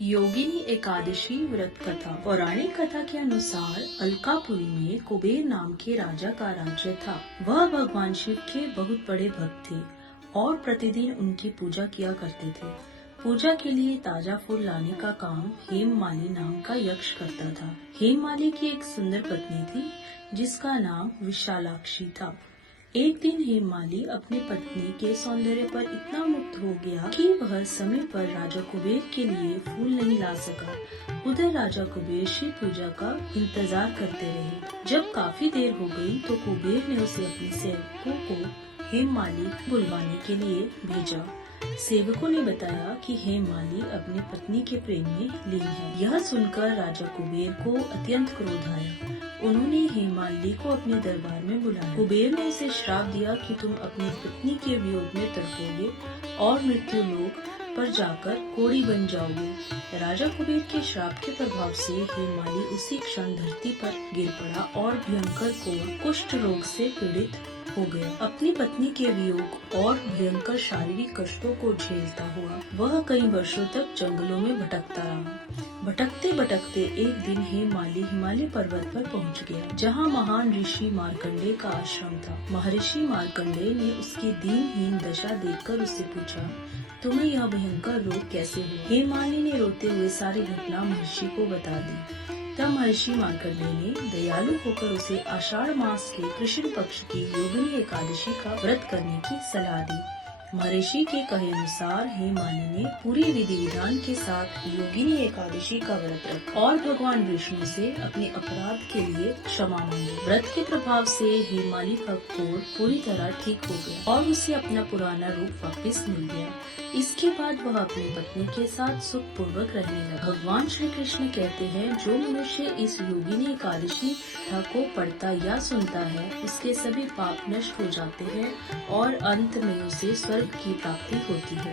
योगिनी एकादशी व्रत कथा। पौराणिक कथा के अनुसार अलकापुरी में कुबेर नाम के राजा का राज्य था। वह भगवान शिव के बहुत बड़े भक्त थे और प्रतिदिन उनकी पूजा किया करते थे। पूजा के लिए ताजा फूल लाने का काम हेममाली नाम का यक्ष करता था। हेममाली की एक सुंदर पत्नी थी जिसका नाम विशालाक्षी था। एक दिन हेममाली अपनी पत्नी के सौंदर्य पर इतना मुग्ध हो गया कि वह समय पर राजा कुबेर के लिए फूल नहीं ला सका। उधर राजा कुबेर शिव पूजा का इंतजार करते रहे। जब काफी देर हो गई तो कुबेर ने उसे अपने सेवकों को हेममाली बुलवाने के लिए भेजा। सेवकों ने बताया कि हेममाली अपनी पत्नी के प्रेम में लीन है। यह सुनकर राजा कुबेर को अत्यंत क्रोध आया। उन्होंने हेममाली को अपने दरबार में बुलाया। कुबेर ने उसे श्राप दिया कि तुम अपनी पत्नी के वियोग में तड़पोगे और मृत्यु लोक पर जाकर कोढ़ी बन जाओगे। राजा कुबेर के श्राप के प्रभाव से हेममाली उसी क्षण धरती पर गिर पड़ा और भयंकर कोढ़ कुष्ठ रोग से पीड़ित हो गया। अपनी पत्नी के वियोग और भयंकर शारीरिक कष्टों को झेलता हुआ वह कई वर्षों तक जंगलों में भटकता रहा। भटकते भटकते एक दिन हेममाली हिमालय पर्वत पर पहुंच गया, जहां महान ऋषि मार्कंडेय का आश्रम था। महर्षि मार्कंडेय ने उसकी दीनहीन दशा देखकर उससे पूछा, तुम्हें यह भयंकर रोग कैसे हुआ? हेममाली ने रोते हुए सारी घटना महर्षि को बता दी। तब महर्षि मार्कंडेय ने दयालु होकर उसे आषाढ़ मास के कृष्ण पक्ष की योगिनी एकादशी का व्रत करने की सलाह दी। महर्षि के कहे अनुसार हेममाली ने पूरी विधि विधान के साथ योगिनी एकादशी का व्रत रखा और भगवान विष्णु से अपने अपराध के लिए क्षमा मांगी। व्रत के प्रभाव से हेममाली का कोढ़ पूरी तरह ठीक हो गया और उसे अपना पुराना रूप वापस मिल गया। इसके बाद वह अपनी पत्नी के साथ सुख पूर्वक रहने लगा। भगवान श्री कृष्ण कहते हैं, जो मनुष्य इस योगिनी एकादशी कथा को पढ़ता या सुनता है उसके सभी पाप नष्ट हो जाते हैं और अंत में उसे स्वर्ग की प्राप्ति होती है।